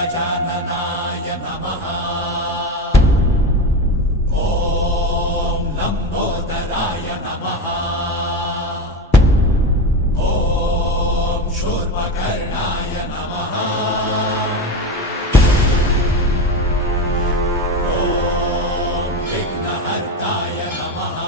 गजाननाय नमः। ॐ लम्बोदराय नमः। ॐ शूर्पकर्णाय नमः। ॐ विघ्नहर्ताय नमः।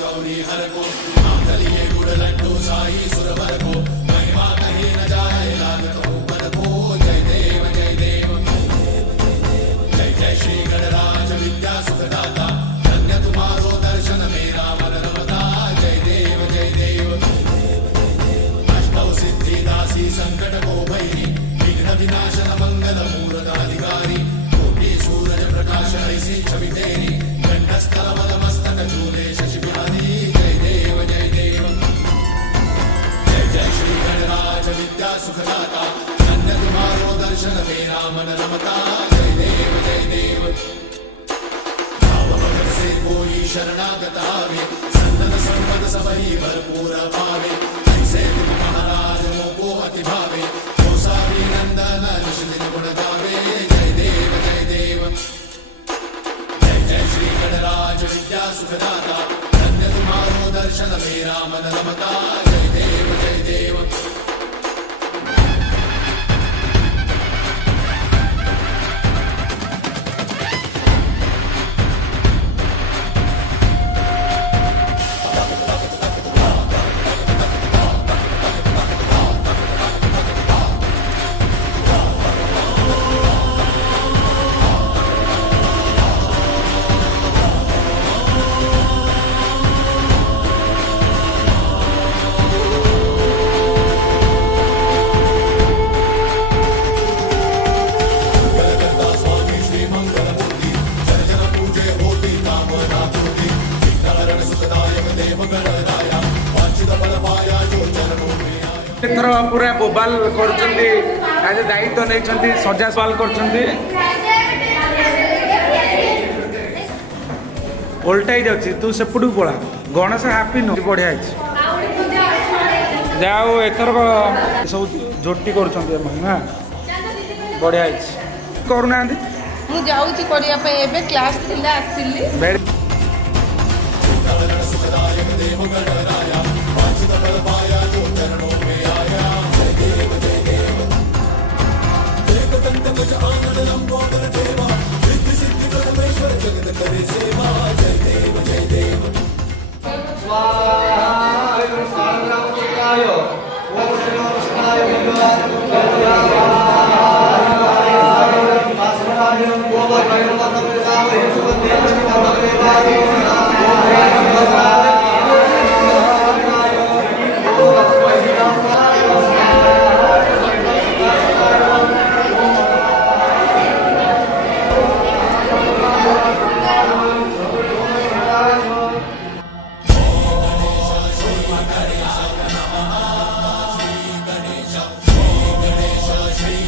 गौरी हर को मांगलिये गुड़ लड्डू साई सुरवर को महिमा कहीं न जाए लागत ऊपर को। जय देव जय देव जय जय श्री गणराज विद्या सुखदाता धन्य तुम्हारो दर्शन मेरा मन रमता। जय देव जय देव अष्टौ सिद्धि दासी संकट को भैरी विघ्न विनाशन मंगल मूर्त अधिकारी कोटि सूरज प्रकाश ऐसी छवि तेरी कंठस्थल मद मस्तक झूले शशि बिहारी। जय देव जय देव जय जय श्री गणराज विद्या सुखदाता धन्य तुम्हारो दर्शन मेरा मन रमता। जय देव जय देव भाव भगत से कोई शरणागत आवे सन्नत संपद सबही भरपूर पावे। ऐसे तुम महाराज मोको अति भावे गोसावी नंदन निश्चित गुण गावे। जय देव जय देव जय जय श्री गणराज विद्या सुखदाता धन्य तुम्हारो दर्शन मेरा मन रमता। जय देव जय देव एथर पूरा बोबाल कर दायित्व नहीं सजा सवाल कर ओल्टाई जाऊँ तू सेपटू पड़ा गणेश हापी नु बढ़िया जाओ एथर सब झोटी कर बढ़िया करूना क्लास श्री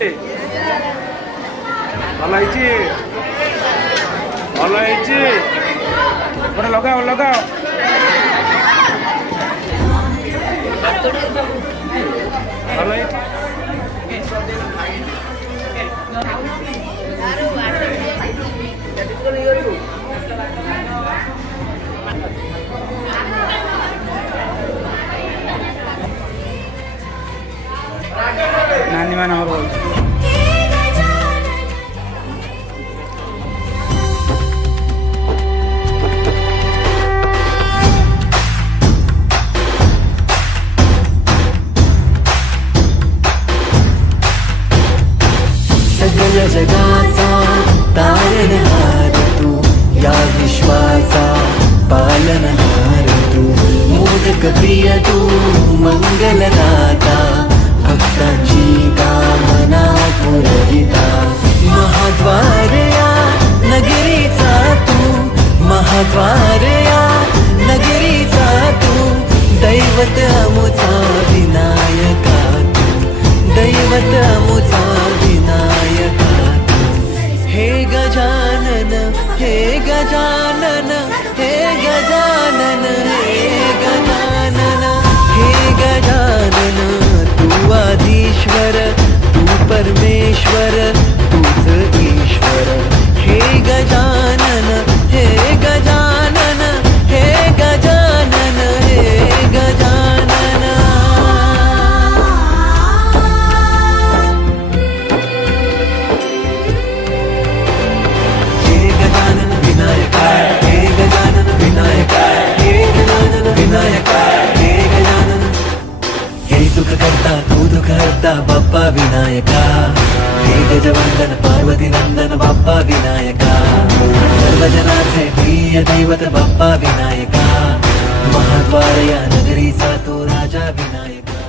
ଭଲ ହେଇଛି ଭଲ ହେଇଛି ଗୋଟେ ଲଗାଅ ଲଗାଅ ଭଲ ହେଇଛି नानी मान सगळ जगाचा तारणहार तू या विश्वाचा पालनहार तू मोदक प्रिय तू मंगलदाता भक्तांची कामना पुरविता महाद्वार या नगरीचा तू महाद्वार या नगरीचा तू दैवत अमुचा विनायका तू दैवत अमुचा विनायका तू हे गजानन हे गजानन हे गजानन हे गजानन हे गजानन तू आदिश्वर तू परमेश्वर तूच ईश्वर हे गजानन हे गजानन हे गजानन हे गजानन हे गजानन विनायका हे गजानन विनायका हे गजानन विनायका हे गजानन हे सुख करता तू दुख हरता बाप्पा विनायका हे गजवंदन पार्वती नंदन बाप्पा विनायका सर्वजनाचे प्रिय दैवत बाप्पा विनायका महाद्वार या नगरीचा तो राजा विनायका